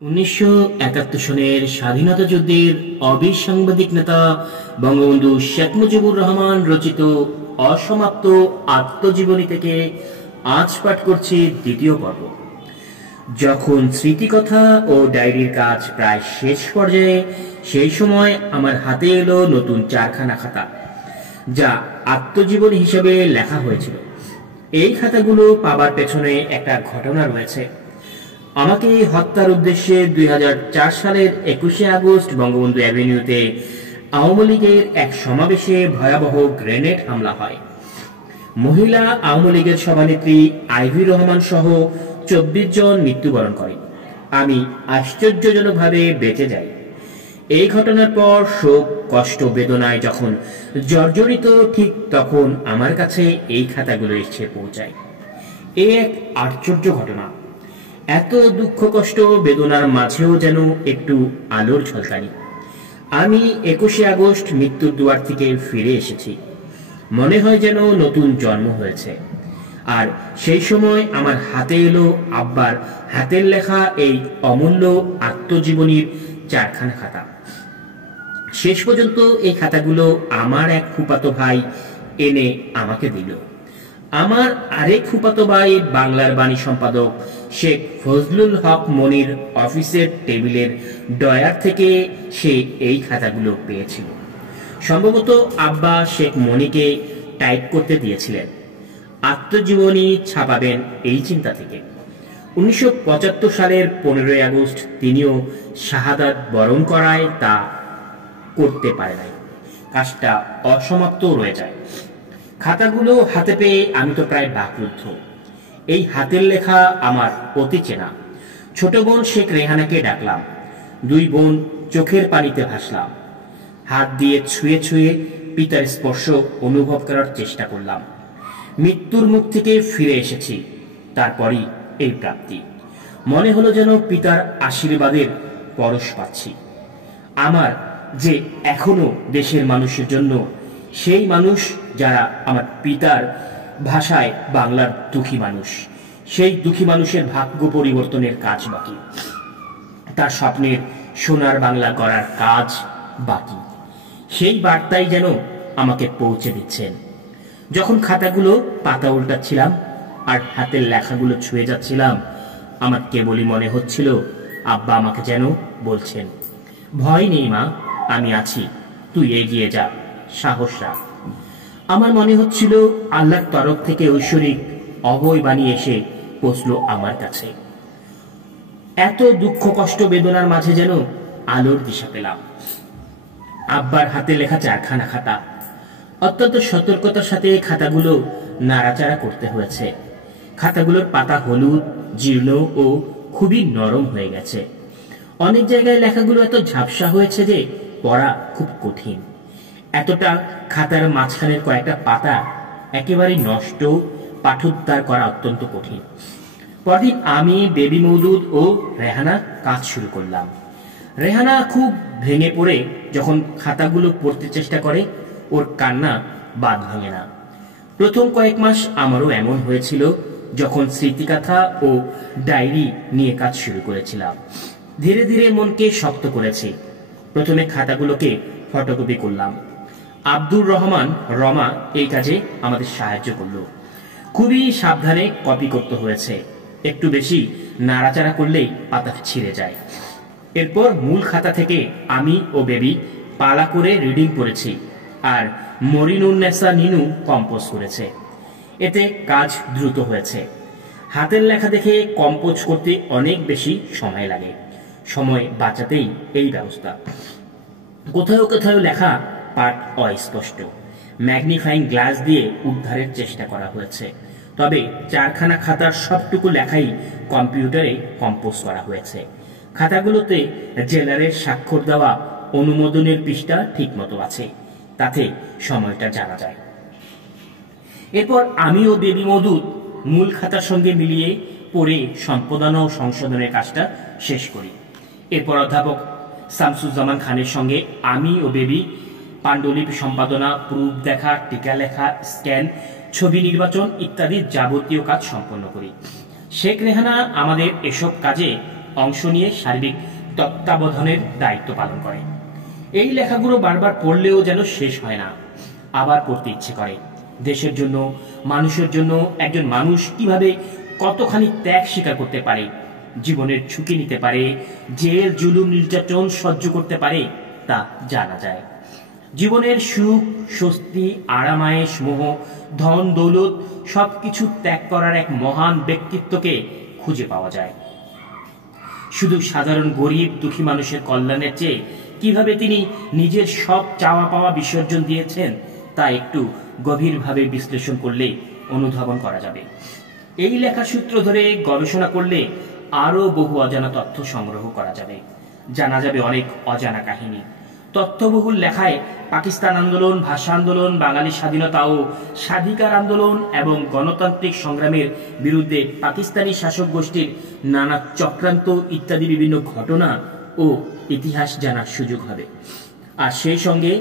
1971 সনের স্বাধীনতা যুদ্ধের অবিসাংবাদিক নেতা বঙ্গবন্ধু শেখ মুজিবুর রহমান রচিত অসমাপ্ত আত্মজীবনী থেকে আজ পাঠ করছি দ্বিতীয় পর্ব। যখন স্মৃতিকথা ও ডায়েরির কাজ প্রায় শেষ পর্যায়ে, সেই সময় আমার হাতে এলো নতুন চারখানা খাতা, যা আত্মজীবনী হিসেবে লেখা হয়েছিল। এই খাতাগুলো পাবার পেছনে একটা ঘটনা রয়েছে। আমাকে হত্যার উদ্দেশ্যে 2004 সালের 21শে আগস্ট বঙ্গবন্ধু অ্যাভিনিউতে আওয়ামী লীগের এক সমাবেশে ভয়াবহ গ্রেনেড হামলা হয়। মহিলা আওয়ামী লীগের সভানেত্রী আইভি রহমান সহ 24 জন মৃত্যুবরণ করে। আমি আশ্চর্যজনকভাবে বেঁচে যাই। এই ঘটনার পর শোক, কষ্ট, বেদনায় যখন জর্জরিত, ঠিক তখন আমার কাছে এই খাতাগুলো এসে পৌঁছায়। এ এক আশ্চর্য ঘটনা। এত দুঃখ, কষ্ট, বেদনার মাঝেও যেন একটু আলোর ঝলকানি। আমি 21শে আগস্ট মৃত্যুর দুয়ার থেকে ফিরে এসেছি। মনে হয় যেন নতুন জন্ম হয়েছে। আর সেই সময় আমার হাতে এলো আব্বার হাতের লেখা এই অমূল্য আত্মজীবনীর চারখানা খাতা। শেষ পর্যন্ত এই খাতাগুলো আমার এক ফুফাতো ভাই এনে আমাকে দিল। আমার আরেক ফুফাতো ভাই বাংলার বাণী সম্পাদক শেখ ফজলুল হক মনির অফিসের টেবিলের ডয়ার থেকে সে এই খাতাগুলো পেয়েছিল। সম্ভবত আব্বা শেখ মনিকে টাইপ করতে দিয়েছিলেন। আত্মজীবনী ছাপাবেন এই চিন্তা থেকে। 1975 সালের 15ই আগস্ট তিনিও শাহাদাত বরণ করায় তা করতে পারে নাই। কাজটা অসমাপ্ত রয়ে যায়। খাতাগুলো হাতে পেয়ে আমি তো প্রায় বাকরুদ্ধ। এই হাতের লেখা আমার অতি চেনা। ছোট বোন শেখ রেহানাকে ডাকলাম। দুই বোন চোখের পানিতে ভাসলাম। হাত দিয়ে ছুঁয়ে ছুঁয়ে পিতার স্পর্শ অনুভব করার চেষ্টা করলাম। মৃত্যুর মুখ থেকে ফিরে এসেছি, তারপরই এই প্রাপ্তি। মনে হলো যেন পিতার আশীর্বাদের পরশ পাচ্ছি। আমার যে এখনো দেশের মানুষের জন্য, সেই মানুষ যারা আমার পিতার ভাষায় বাংলার দুঃখী মানুষ, সেই দুঃখী মানুষের ভাগ্য পরিবর্তনের কাজ বাকি, তার স্বপ্নের সোনার বাংলা গড়ার কাজ বাকি, সেই বার্তাই যেন আমাকে পৌঁছে দিচ্ছেন। যখন খাতাগুলো পাতা উল্টাচ্ছিলাম আর হাতের লেখাগুলো ছুঁয়ে যাচ্ছিলাম, আমার কেবলই মনে হচ্ছিল আব্বা আমাকে যেন বলছেন, ভয় নেই মা, আমি আছি, তুই এগিয়ে যা, সাহস রাখ। আমার মনে হচ্ছিল আল্লাহর তরফ থেকে ঐশ্বরিক অভয় বাণী এসে পৌঁছল আমার কাছে। এত দুঃখ, কষ্ট, বেদনার মাঝে যেন আলোর দিশা পেলাম। আব্বার হাতে লেখা চারখানা খাতা। অত্যন্ত সতর্কতার সাথে খাতাগুলো নাড়াচাড়া করতে হয়েছে। খাতাগুলোর পাতা হলুদ, জীর্ণ ও খুবই নরম হয়ে গেছে। অনেক জায়গায় লেখাগুলো এত ঝাপসা হয়েছে যে পড়া খুব কঠিন। এতটা খাতার মাঝখানের কয়েকটা পাতা একেবারেই নষ্ট, পাঠোদ্ধার করা অত্যন্ত কঠিন। পরদিন আমি, বেবি মওদুদ ও রেহানা কাজ শুরু করলাম। রেহানা খুব ভেঙে পড়ে যখন খাতাগুলো পড়তে চেষ্টা করে, ওর কান্না বাদ ভাঙে না। প্রথম কয়েক মাস আমারও এমন হয়েছিল যখন স্মৃতিকথা ও ডায়েরি নিয়ে কাজ শুরু করেছিলাম। ধীরে ধীরে মনকে শক্ত করেছি। প্রথমে খাতাগুলোকে ফটোকপি করলাম। আব্দুর রহমান রমা এই কাজে আমাদের সাহায্য করলো। খুবই সাবধানে কপি করতে হয়েছে। একটু বেশি নাড়াচাড়া করলেই পাতা ছিঁড়ে যায়। এরপর মূল খাতা থেকে আমি ও বেবি পালা করে রিডিং পড়েছি, আর মরিনুন্নেসা নিনু কম্পোজ করেছে। এতে কাজ দ্রুত হয়েছে। হাতের লেখা দেখে কম্পোজ করতে অনেক বেশি সময় লাগে। সময় বাঁচাতেই এই ব্যবস্থা। কোথাও কোথাও লেখা পাঠ অস্পষ্ট। ম্যাগনিফাইং গ্লাস দিয়ে উদ্ধারের চেষ্টা করা হয়েছে। তবে চারখানা খাতার সবটুকু লেখাই কম্পিউটারে কম্পোজ করা হয়েছে। খাতাগুলোতে জেলারের স্বাক্ষর দেওয়া অনুমোদনের পৃষ্ঠা ঠিকমতো আছে, তাতে সময়টা জানা যায়। এরপর আমি ও বেবি মওদুদ মূল খাতার সঙ্গে মিলিয়ে পড়ে সম্পাদনা ও সংশোধনের কাজটা শেষ করি। এরপর অধ্যাপক শামসুজ্জামান খানের সঙ্গে আমি ও বেবি পাণ্ডুলিপি সম্পাদনা, প্রুফ দেখা, টিকা লেখা, স্ক্যান, ছবি নির্বাচন ইত্যাদি যাবতীয় কাজ সম্পন্ন করি। শেখ রেহানা আমাদের এসব কাজে অংশ নিয়ে সার্বিক তত্ত্বাবধানের দায়িত্ব পালন করে। এই লেখাগুলো বারবার পড়লেও যেন শেষ হয় না, আবার পড়তে ইচ্ছে করে। দেশের জন্য, মানুষের জন্য একজন মানুষ কিভাবে কতখানি ত্যাগ স্বীকার করতে পারে, জীবনের ঝুঁকি নিতে পারে, জেল জুলুম নির্যাতন সহ্য করতে পারে, তা জানা যায়। জীবনের সুখ, স্বস্তি, আরামায়েশ, মোহ, ধন দৌলত সবকিছু ত্যাগ করার এক মহান ব্যক্তিত্বকে খুঁজে পাওয়া যায়। শুধু সাধারণ গরিব দুঃখী মানুষের কল্যাণের চেয়ে কিভাবে তিনি নিজের সব চাওয়া পাওয়া বিসর্জন দিয়েছেন তা একটু গভীরভাবে বিশ্লেষণ করলে অনুধাবন করা যাবে। এই লেখার সূত্র ধরে গবেষণা করলে আরও বহু অজানা তথ্য সংগ্রহ করা যাবে, জানা যাবে অনেক অজানা কাহিনী। তথ্যবহুল লেখায় পাকিস্তান আন্দোলন, ভাষা আন্দোলন, বাঙালি স্বাধীনতা ও স্বাধিকার আন্দোলন এবং গণতান্ত্রিক সংগ্রামের বিরুদ্ধে পাকিস্তানি শাসক গোষ্ঠীর নানা চক্রান্ত ইত্যাদি বিভিন্ন ঘটনা ও ইতিহাস জানার সুযোগ হবে। আর সেই সঙ্গে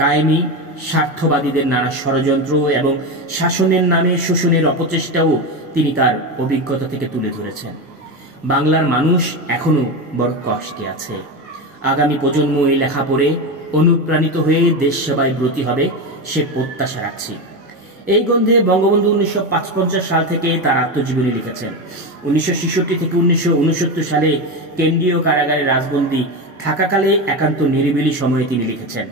কায়েমি স্বার্থবাদীদের নানা ষড়যন্ত্র এবং শাসনের নামে শোষণের অপচেষ্টাও তিনি তার অভিজ্ঞতা থেকে তুলে ধরেছেন। বাংলার মানুষ এখনো বড় কষ্টে আছে। আগামী প্রজন্ম এই লেখা পড়ে অনুপ্রাণিত হয়ে দেশ সেবায় ব্রতী হবে সে প্রত্যাশা রাখছি। এই গ্রন্থে বঙ্গবন্ধু 1955 সাল থেকে তার আত্মজীবনী লিখেছেন। 1966 থেকে 1969 সালে কেন্দ্রীয় কারাগারে রাজবন্দী থাকাকালে একান্ত নিরিবিলি সময়ে তিনি লিখেছেন।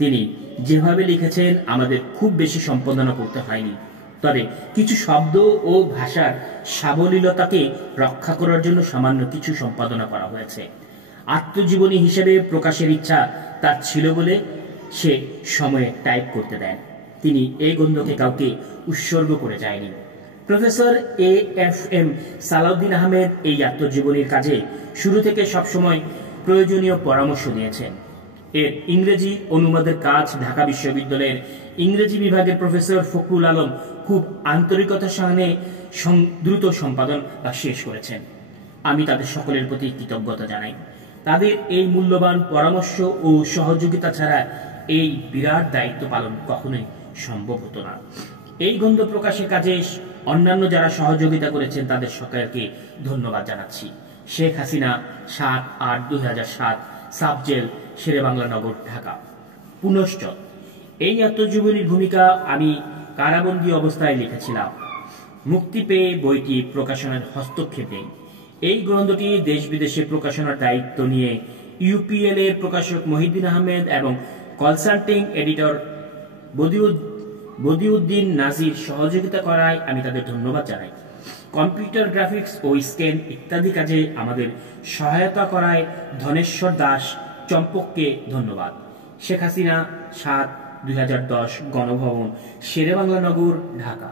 তিনি যেভাবে লিখেছেন আমাদের খুব বেশি সম্পাদনা করতে হয়নি, তবে কিছু শব্দ ও ভাষার সাবলীলতাকে রক্ষা করার জন্য সামান্য কিছু সম্পাদনা করা হয়েছে। আত্মজীবনী হিসেবে প্রকাশের ইচ্ছা তার ছিল বলে সে সময়ে টাইপ করতে দেন। তিনি এই গ্রন্থকে কাউকে উৎসর্গ করে যায়নি। প্রফেসর AFM সালাউদ্দিন আহমেদ এই আত্মজীবনীর কাজে শুরু থেকে সবসময় প্রয়োজনীয় পরামর্শ দিয়েছেন। এর ইংরেজি অনুবাদের কাজ ঢাকা বিশ্ববিদ্যালয়ের ইংরেজি বিভাগের প্রফেসর ফখরুল আলম খুব আন্তরিকতার সঙ্গে দ্রুত সম্পাদন বা শেষ করেছেন। আমি তাদের সকলের প্রতি কৃতজ্ঞতা জানাই। তাদের এই মূল্যবান পরামর্শ ও সহযোগিতা ছাড়া এই বিরাট দায়িত্ব পালন কখনোই সম্ভব হতো না। এই গ্রন্থ প্রকাশের কাজে অন্যান্য যারা সহযোগিতা করেছেন তাদের সকলকে ধন্যবাদ জানাচ্ছি। শেখ হাসিনা, 7/8/2007, সাবজেল, শেরেবাংলা নগর, ঢাকা। পুনশ্চ এই আত্মজীবনীর ভূমিকা আমি কারাবন্দী অবস্থায় লিখেছিলাম। মুক্তি পেয়ে বইটি প্রকাশনের হস্তক্ষেপ নেই। এই গ্রন্থটি দেশ বিদেশে প্রকাশনার দায়িত্ব নিয়ে UPL এর প্রকাশক মহিউদ্দিন আহমেদ এবং কনসাল্টিং এডিটর বদিউদ্দিন নাজির সহযোগিতা করায় আমি তাদের ধন্যবাদ জানাই। কম্পিউটার গ্রাফিক্স ও স্ক্যান ইত্যাদি কাজে আমাদের সহায়তা করায় ধনেশ্বর দাস চম্পককে ধন্যবাদ। শেখ হাসিনা, 7/2010, গণভবন, শেরেবাংলা নগর, ঢাকা।